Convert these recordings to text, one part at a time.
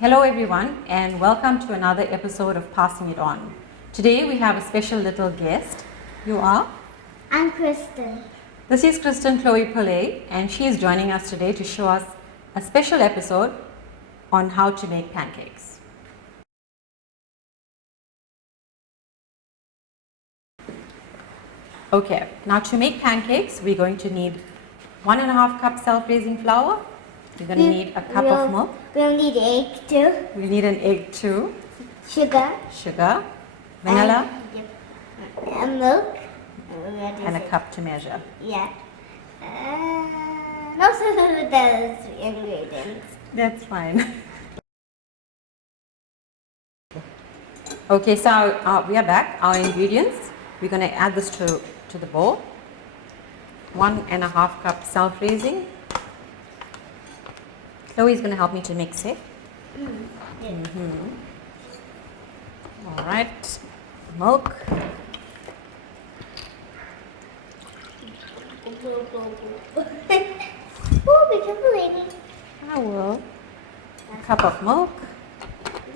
Hello everyone and welcome to another episode of Passing It On. Today we have a special little guest. You are? I'm Kristin. This is Kristin Chloe Pillay and she is joining us today to show us a special episode on how to make pancakes. Okay, now to make pancakes we're going to need 1.5 cups self-raising flour. You're going to need a cup of milk. We'll need egg too. We need an egg too. Sugar. Vanilla. And milk. And a cup to measure. Yeah. Also those ingredients. That's fine. Okay, so we are back. Our ingredients. We're going to add this to the bowl. 1.5 cup self-raising. Chloe's going to help me to mix it. All right, milk. Oh, be careful, Elaine. I will. A cup of milk.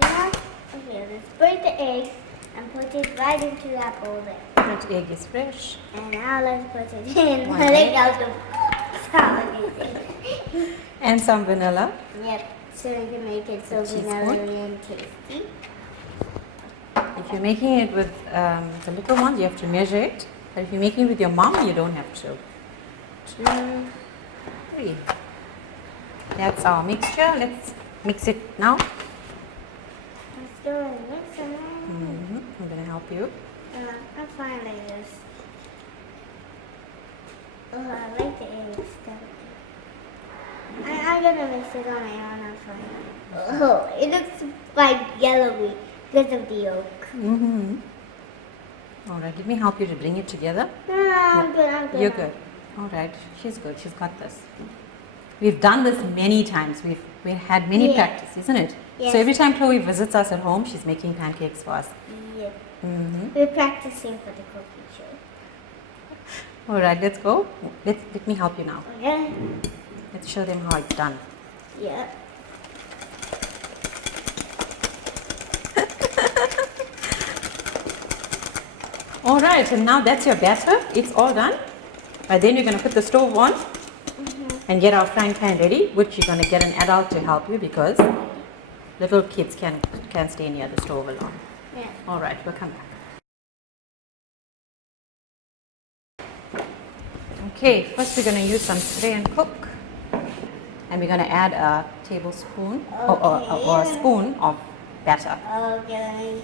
Yeah. Okay, let's break the egg and put it right into that bowl there. That egg is fresh. And now let's put it in. One Take egg. out the salad. And some vanilla. Yep. So we can make it so Teaspoon. vanilla and tasty. If you're making it with the little ones, you have to measure it. But if you're making it with your mom, you don't have to. 2, 3. That's our mixture. Let's mix it now. Let's do it. Mix it. I'm going to help you. I'm fine like this. Oh, I like the eggs. I'm gonna mix it on my own. I'm fine. Oh, it looks like yellowy because of the yolk. All right, let me help you to bring it together. No, I'm good. You're good. All right, she's good. She's got this. We've done this many times. We've had many practice, isn't it? Yes. So every time Chloe visits us at home, she's making pancakes for us. Yeah. We're practicing for the cooking show. All right, let's go. Let me help you now. Okay. Let's show them how it's done. Yeah. All right, and now that's your batter. It's all done. But then you're going to put the stove on and get our frying pan ready, which you're going to get an adult to help you because little kids can't stay near the stove alone. Yeah. All right, we'll come back. Okay, first we're going to use some spray and cook. And we're going to add a tablespoon or a spoon of batter. Okay.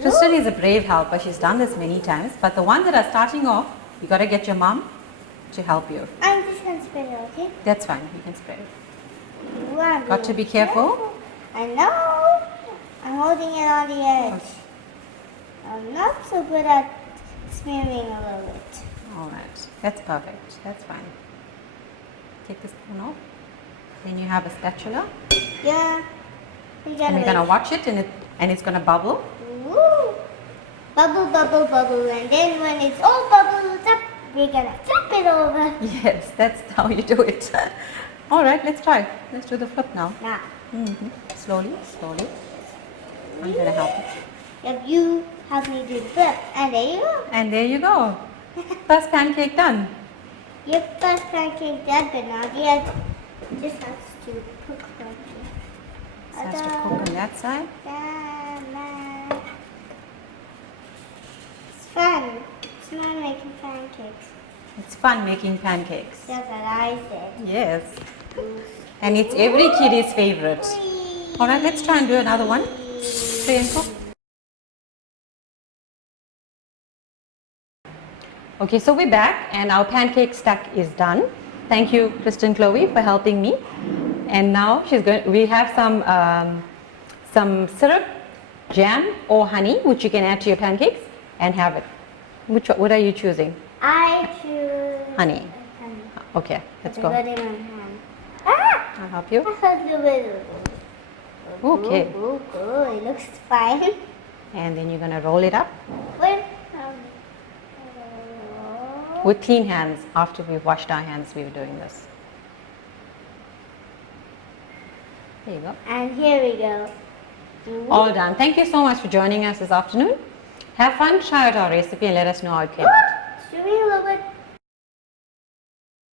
Kristin is a brave helper. She's done this many times. But the ones that are starting off, you got to get your mom to help you. I'm just going to spread it, okay? That's fine. You can spread it. You are Got to be careful. I know. I'm holding it on the edge. I'm not so good at smearing a little bit. All right. That's perfect. That's fine. Take the spoon off. Then you have a spatula. Yeah. And you're going to watch it and it's going to bubble. Woo. Bubble, bubble, bubble. And then when it's all bubbled up, we're going to flip it over. Yes, that's how you do it. All right, let's try. Let's do the flip now. Now. Slowly, slowly. I'm going to help you. If you help me do the flip. And there you go. And there you go. First pancake done. Your first pancake done, but now the other just has to cook like this. It has to cook on that side. It's fun. It's fun making pancakes. It's fun making pancakes. That's what I said. Yes. And it's every kiddie's favorite. All right, let's try and do another one. Spray and cook. Okay, so we're back and our pancake stack is done. Thank you, Kristin Chloe, for helping me. And now we have some syrup, jam or honey, which you can add to your pancakes and have it. What are you choosing? I choose Honey. honey. Okay, let's Put go. it in my hand. Ah! I'll help you. Okay. Oh, it looks fine. And then you're going to roll it up Wait. with clean hands. After we've washed our hands, we were doing this. There you go. And here we go. All done. Thank you so much for joining us this afternoon. Have fun, try out our recipe and let us know how it came out.